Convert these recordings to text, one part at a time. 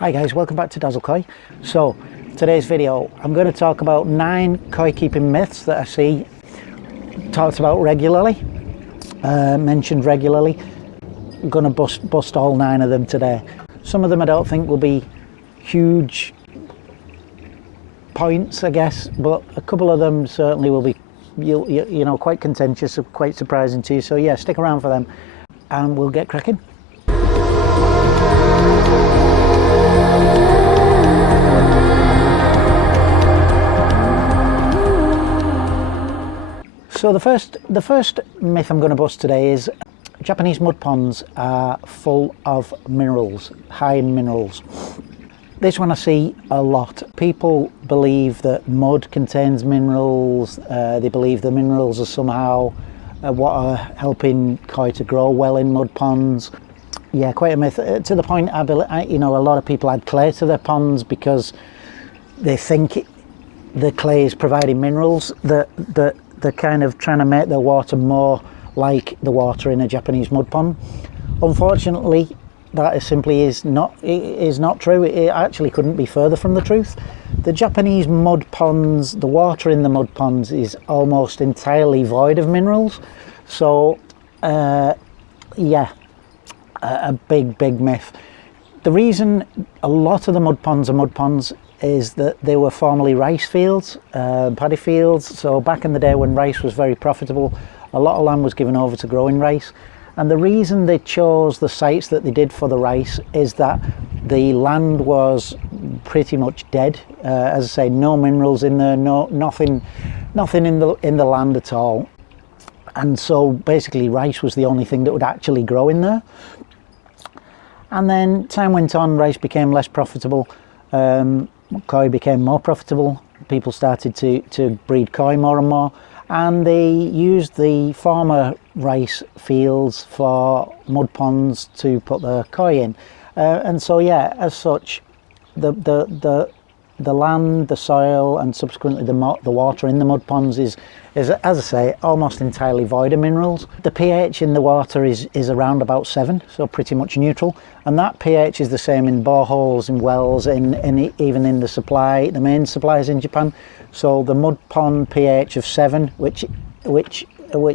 Hi guys, welcome back to Dazzle Koi. So today's video, I'm going to talk about 9 koi keeping myths that I see talked about regularly, mentioned regularly. I'm going to bust all 9 of them today. Some of them I don't think will be huge points, I guess, but a couple of them certainly will be, you know, quite contentious, quite surprising to you. So yeah, stick around for them and we'll get cracking. So the first myth I'm going to bust today is Japanese mud ponds are full of minerals, high in minerals. This one I see a lot. People believe that mud contains minerals. They believe the minerals are somehow what are helping koi to grow well in mud ponds. Yeah, quite a myth. To the point, you know, a lot of people add clay to their ponds because they think the clay is providing minerals that they're kind of trying to make their water more like the water in a Japanese mud pond. Unfortunately, that is not true. It actually couldn't be further from the truth. The Japanese mud ponds, the water in the mud ponds is almost entirely void of minerals. So, yeah, a big myth. The reason a lot of the mud ponds are mud ponds is that they were formerly rice fields, paddy fields. So back in the day when rice was very profitable, a lot of land was given over to growing rice. And the reason they chose the sites that they did for the rice is that the land was pretty much dead. As I say, no minerals in there, nothing in the land at all. And so basically rice was the only thing that would actually grow in there. And then time went on, rice became less profitable. Koi became more profitable. People started to breed koi more and more, and they used the former rice fields for mud ponds to put their koi in. And so yeah, as such, the land, the soil, and subsequently the water in the mud ponds is, as I say, almost entirely void of minerals. The pH in the water is around about 7, so pretty much neutral. And that pH is the same in boreholes, in wells, even in the main supplies in Japan. So the mud pond pH of 7, which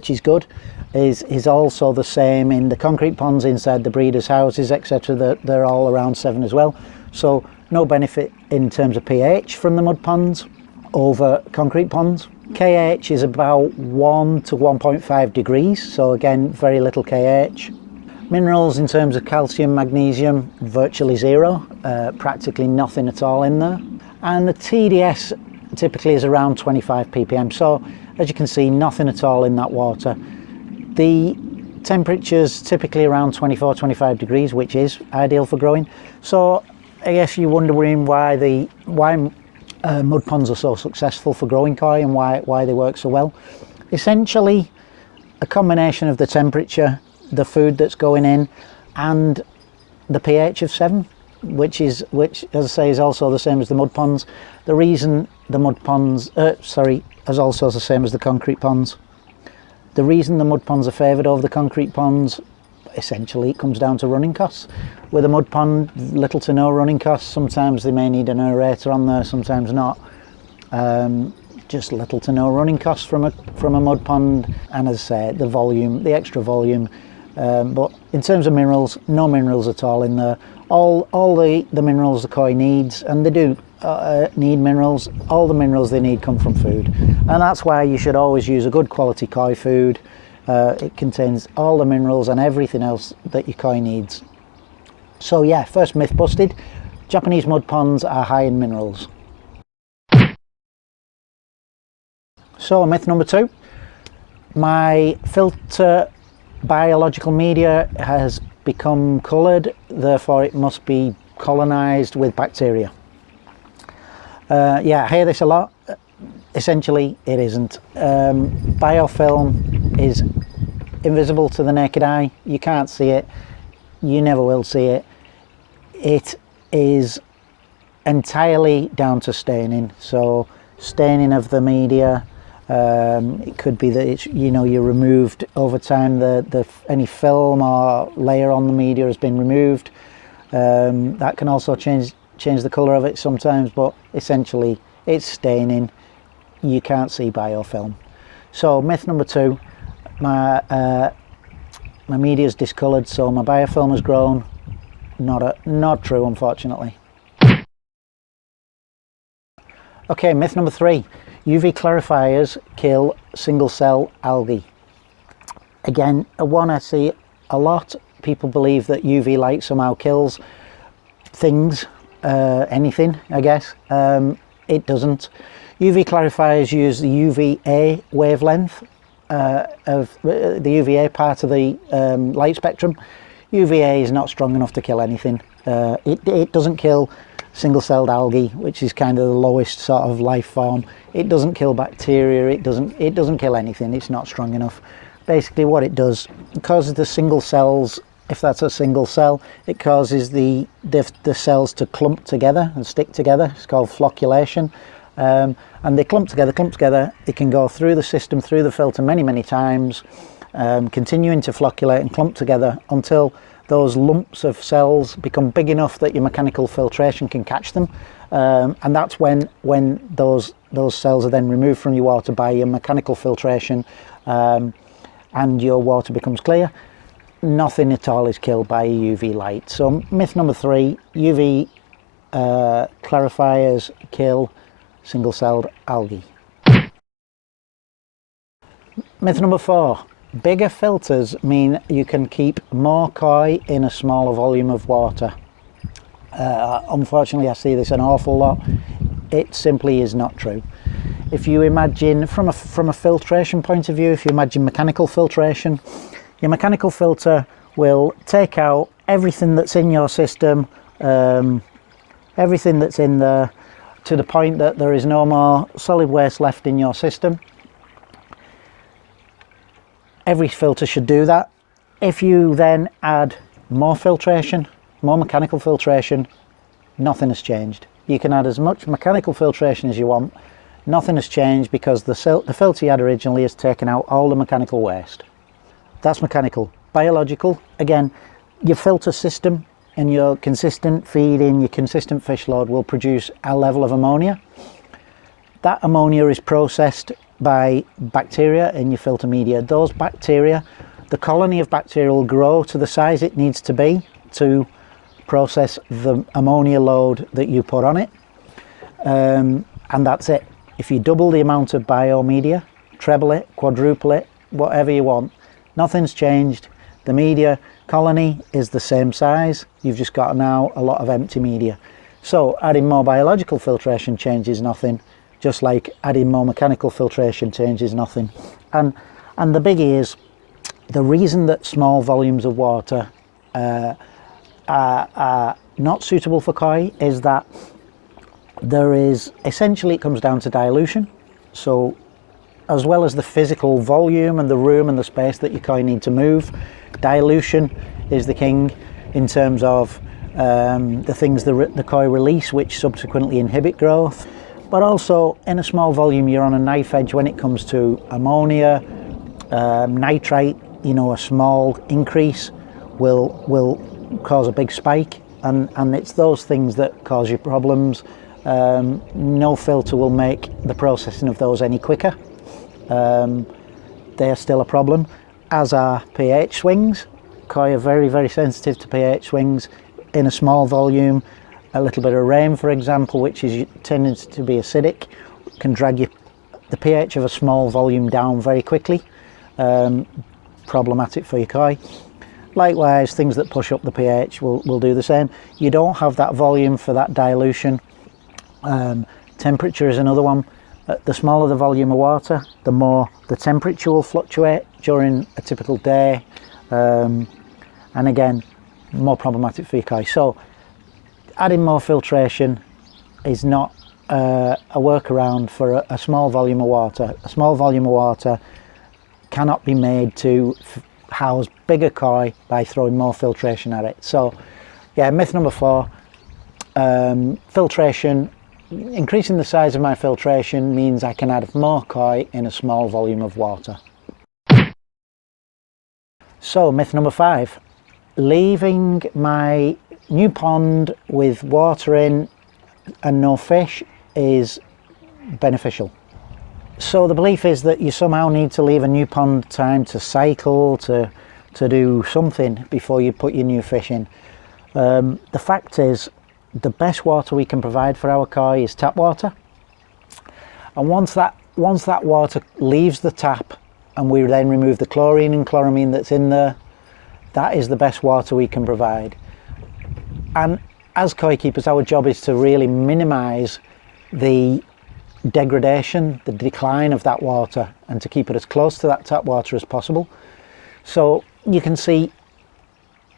is good, is also the same in the concrete ponds inside the breeders' houses, etc. They're all around 7 as well. So no benefit in terms of pH from the mud ponds over concrete ponds. KH is about 1 to 1.5 degrees, so again, very little KH. Minerals in terms of calcium, magnesium, virtually zero, practically nothing at all in there. And the TDS typically is around 25 ppm, so as you can see, nothing at all in that water. The temperature's typically around 24-25 degrees, which is ideal for growing. So I guess you're wondering why mud ponds are so successful for growing koi and why they work so well. Essentially, a combination of the temperature, the food that's going in, and the pH of 7, which as I say is also the same as the mud ponds. The reason the mud ponds, is also the same as the concrete ponds. The reason the mud ponds are favoured over the concrete ponds, essentially, it comes down to running costs. With a mud pond, little to no running costs. Sometimes they may need an aerator on there, sometimes not. Just little to no running costs from a mud pond, and as I say, the volume, the extra volume. But in terms of minerals, no minerals at all in there. All the minerals the koi needs, and they do need minerals, all the minerals they need come from food. And that's why you should always use a good quality koi food. It contains all the minerals and everything else that your koi needs. So yeah, first myth busted. Japanese mud ponds are high in minerals. So myth number 2. My filter biological media has become coloured, therefore it must be colonised with bacteria. Yeah, I hear this a lot. Essentially, it isn't. Biofilm is invisible to the naked eye. You can't see it. You never will see it. It is entirely down to staining. So staining of the media. It could be that it's, you know, you removed over time any film or layer on the media has been removed. That can also change the colour of it sometimes, but essentially it's staining. You can't see biofilm. So myth number 2, my media is discoloured, so my biofilm has grown. Not true, unfortunately. Okay, myth number 3, UV clarifiers kill single cell algae. Again, one I see a lot. People believe that UV light somehow kills things, anything, I guess. It doesn't. UV clarifiers use the UVA wavelength of the UVA part of the light spectrum. UVA is not strong enough to kill anything. It doesn't kill single-celled algae, which is kind of the lowest sort of life form. It doesn't kill bacteria. It doesn't kill anything. It's not strong enough. Basically, what it does, it causes the single cells. If that's a single cell, it causes the cells to clump together and stick together. It's called flocculation. And they clump together. It can go through the system, through the filter many times, continuing to flocculate and clump together until those lumps of cells become big enough that your mechanical filtration can catch them. And that's when those cells are then removed from your water by your mechanical filtration, and your water becomes clear. Nothing at all is killed by UV light. So myth number 3, UV clarifiers kill single-celled algae. Myth number 4, bigger filters mean you can keep more koi in a smaller volume of water. Unfortunately, I see this an awful lot. It simply is not true. If you imagine from a filtration point of view, if you imagine mechanical filtration, your mechanical filter will take out everything that's in your system, everything that's in there, to the point that there is no more solid waste left in your system. Every filter should do that. If you then add more filtration, more mechanical filtration, nothing has changed. You can add as much mechanical filtration as you want. Nothing has changed because the filter you had originally has taken out all the mechanical waste. That's mechanical. Biological, again, your filter system and your consistent feeding, your consistent fish load will produce a level of ammonia. That ammonia is processed by bacteria in your filter media. Those bacteria, the colony of bacteria will grow to the size it needs to be to process the ammonia load that you put on it. And that's it. If you double the amount of biomedia, treble it, quadruple it, whatever you want, nothing's changed. The media colony is the same size. You've just got now a lot of empty media. So adding more biological filtration changes nothing, just like adding more mechanical filtration changes nothing. And the biggie is, the reason that small volumes of water are not suitable for koi is that there is, essentially it comes down to dilution. So as well as the physical volume and the room and the space that your koi need to move, dilution is the king in terms of the things the koi release, which subsequently inhibit growth. But also in a small volume, you're on a knife edge when it comes to ammonia, nitrite. You know, a small increase will cause a big spike, and it's those things that cause you problems. No filter will make the processing of those any quicker. They are still a problem, as are pH swings. Koi are very sensitive to pH swings. In a small volume, a little bit of rain, for example, which is tending to be acidic, can drag the pH of a small volume down very quickly. Problematic for your koi. Likewise, things that push up the pH will do the same. You don't have that volume for that dilution. Temperature is another one. The smaller the volume of water, the more the temperature will fluctuate during a typical day, and again, more problematic for your koi. So adding more filtration is not a workaround for a small volume of water. A small volume of water cannot be made to house bigger koi by throwing more filtration at it. So yeah, myth number 4, filtration. Increasing the size of my filtration means I can add more koi in a small volume of water. So myth number 5, leaving my new pond with water in and no fish is beneficial. So the belief is that you somehow need to leave a new pond time to cycle, to do something before you put your new fish in. The fact is, the best water we can provide for our koi is tap water. And once that water leaves the tap and we then remove the chlorine and chloramine that's in there, that is the best water we can provide. And as koi keepers, our job is to really minimize the degradation, the decline of that water, and to keep it as close to that tap water as possible. So you can see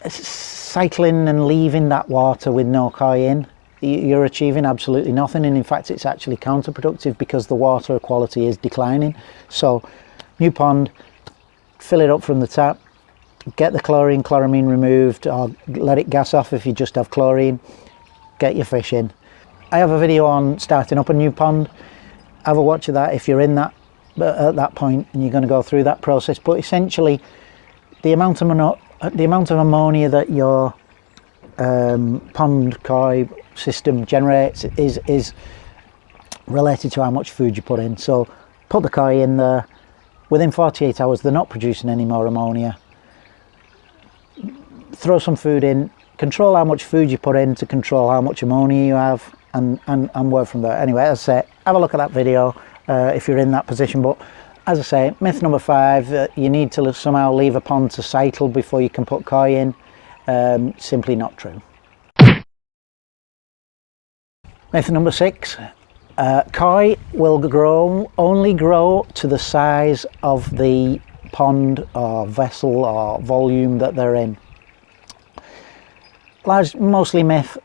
cycling and leaving that water with no koi in, you're achieving absolutely nothing, and in fact it's actually counterproductive because the water quality is declining. So new pond, fill it up from the tap, get the chlorine, chloramine removed, or let it gas off if you just have chlorine, get your fish in. I have a video on starting up a new pond. Have a watch of that if you're in that at that point and you're going to go through that process. But essentially the amount of ammonia that your pond koi system generates is related to how much food you put in. So put the koi in there, within 48 hours they're not producing any more ammonia. Throw some food in, control how much food you put in to control how much ammonia you have, and work from there. Anyway, as I say, have a look at that video if you're in that position. But as I say, myth number 5, you need to somehow leave a pond to cycle before you can put koi in. Simply not true. Myth number 6, koi will only grow to the size of the pond or vessel or volume that they're in. Mostly myth.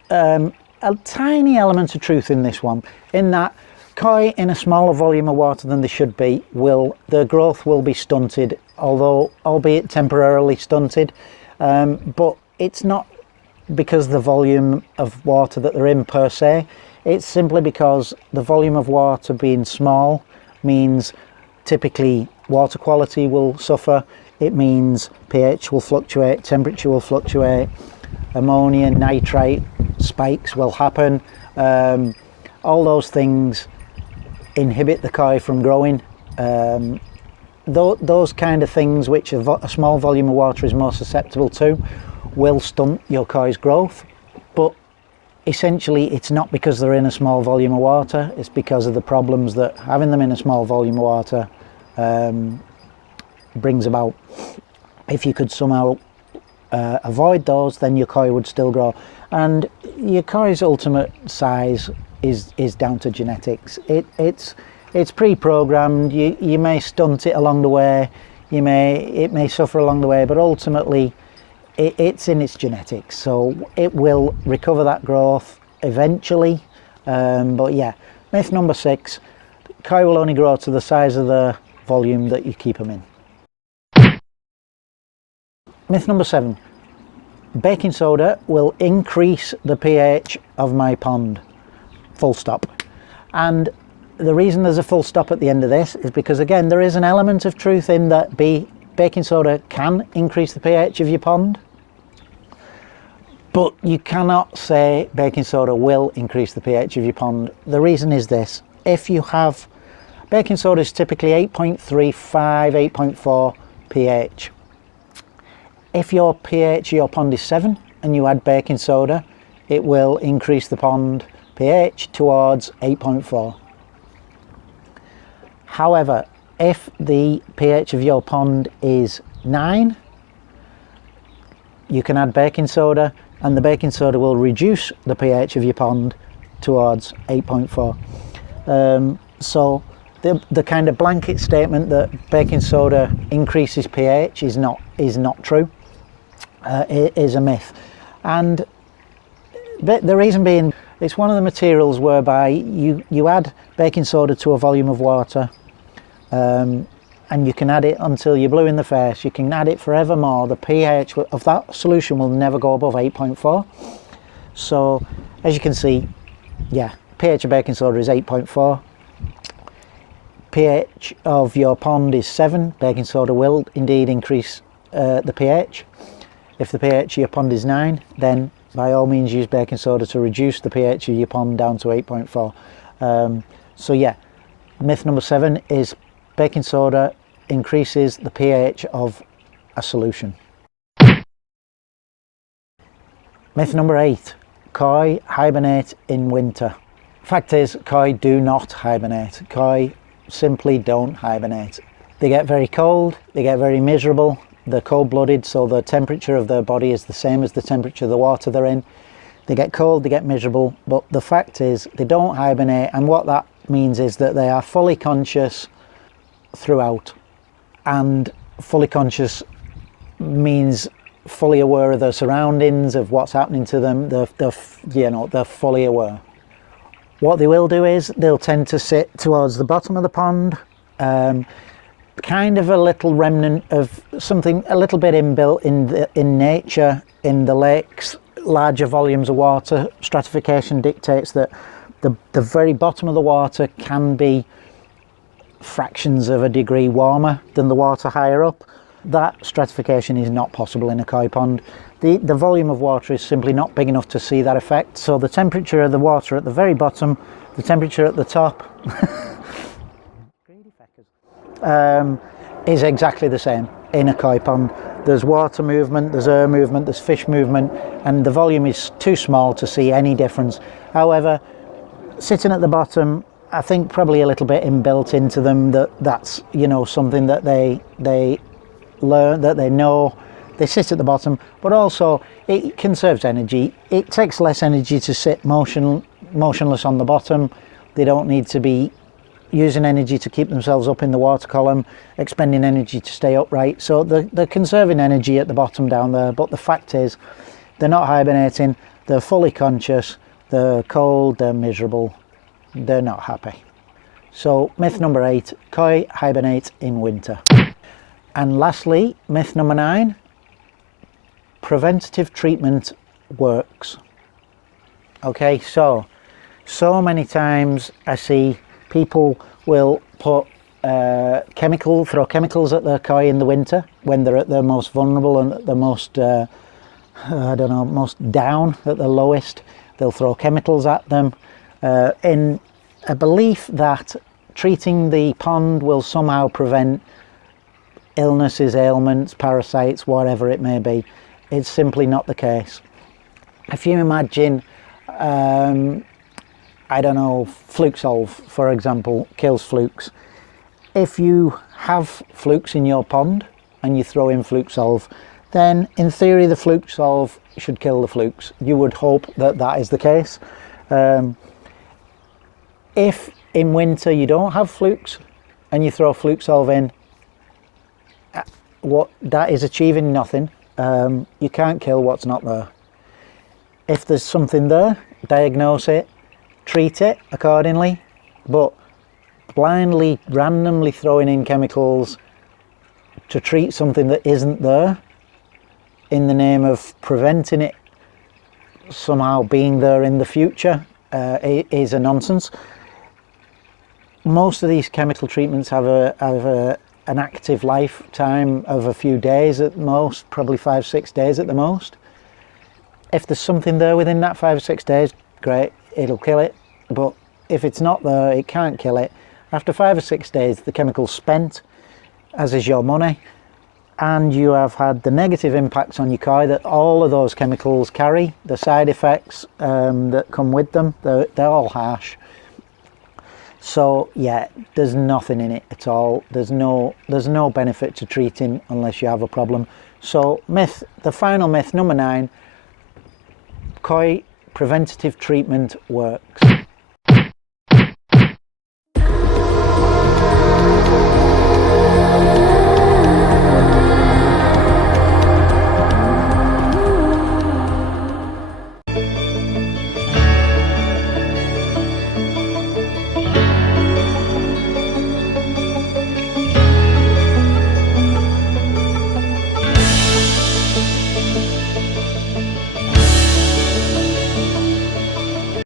A tiny element of truth in this one, in that koi in a smaller volume of water than they should be, their growth will be stunted, albeit temporarily stunted, but it's not because the volume of water that they're in per se. It's simply because the volume of water being small means typically water quality will suffer. It means pH will fluctuate, temperature will fluctuate, ammonia, nitrite spikes will happen. All those things inhibit the koi from growing. Those kind of things which a small volume of water is more susceptible to will stunt your koi's growth. But essentially it's not because they're in a small volume of water, it's because of the problems that having them in a small volume of water brings about. If you could somehow avoid those, then your koi would still grow. And your koi's ultimate size is down to genetics. It's pre-programmed. You may stunt it along the way, it may suffer along the way, but ultimately it's in its genetics, so it will recover that growth eventually. But yeah, myth number 6, koi will only grow to the size of the volume that you keep them in. Myth number 7, baking soda will increase the pH of my pond, full stop. And the reason there's a full stop at the end of this is because, again, there is an element of truth in that baking soda can increase the pH of your pond, but you cannot say baking soda will increase the pH of your pond. The reason is this: if you have baking soda is typically 8.35, 8.4 pH. If your pH of your pond is 7 and you add baking soda, it will increase the pond pH towards 8.4. However, if the pH of your pond is 9, you can add baking soda and the baking soda will reduce the pH of your pond towards 8.4. So the kind of blanket statement that baking soda increases pH is not true. It is a myth. And the reason being, it's one of the materials whereby you add baking soda to a volume of water, and you can add it until you're blue in the face. You can add it forevermore. The pH of that solution will never go above 8.4. So as you can see, yeah, pH of baking soda is 8.4. pH of your pond is 7. Baking soda will indeed increase the pH. If the pH of your pond is 9, then by all means use baking soda to reduce the pH of your pond down to 8.4. So yeah, myth number 7 is baking soda increases the pH of a solution. Myth number 8, koi hibernate in winter. Fact is, koi do not hibernate. Koi simply don't hibernate. They get very cold, they get very miserable, they're cold-blooded, so the temperature of their body is the same as the temperature of the water they're in. They get cold, they get miserable, but the fact is they don't hibernate, and what that means is that they are fully conscious throughout. And fully conscious means fully aware of their surroundings, of what's happening to them. They're fully aware. What they will do is they'll tend to sit towards the bottom of the pond, kind of a little remnant of something a little bit inbuilt in nature, in the lakes. Larger volumes of water, stratification dictates that the very bottom of the water can be fractions of a degree warmer than the water higher up. That stratification is not possible in a koi pond. The volume of water is simply not big enough to see that effect. So the temperature of the water at the very bottom, the temperature at the top is exactly the same in a koi pond. There's water movement, there's air movement, there's fish movement, and the volume is too small to see any difference. However, sitting at the bottom, I think probably a little bit inbuilt into them that's something that they learn, that they know. They sit at the bottom, but also it conserves energy. It takes less energy to sit motionless on the bottom. They don't need to be using energy to keep themselves up in the water column, expending energy to stay upright. So they're conserving energy at the bottom down there, but the fact is they're not hibernating, they're fully conscious, they're cold, they're miserable, they're not happy. So myth number 8, koi hibernate in winter. And lastly, myth number 9, preventative treatment works. Okay, so many times I see people will put throw chemicals at their koi in the winter when they're at their most vulnerable and at the most, most down, at the lowest. They'll throw chemicals at them in a belief that treating the pond will somehow prevent illnesses, ailments, parasites, whatever it may be. It's simply not the case. If you imagine, fluke solve, for example, kills flukes. If you have flukes in your pond and you throw in fluke solve, then in theory the fluke solve should kill the flukes. You would hope that that is the case. If in winter you don't have flukes and you throw fluke solve in, what that is achieving nothing. You can't kill what's not there. If there's something there, diagnose it, treat it accordingly, but blindly, randomly throwing in chemicals to treat something that isn't there in the name of preventing it somehow being there in the future is a nonsense. Most of these chemical treatments have an active lifetime of a few days at most, probably 5-6 days at the most. If there's something there within that 5 or 6 days, great, it'll kill it. But if it's not there, it can't kill it. After 5 or 6 days, the chemical's spent, as is your money, and you have had the negative impacts on your koi that all of those chemicals carry, the side effects that come with them, they're all harsh. So yeah, there's nothing in it at all. There's no benefit to treating unless you have a problem. So the final myth, number 9, koi preventative treatment works.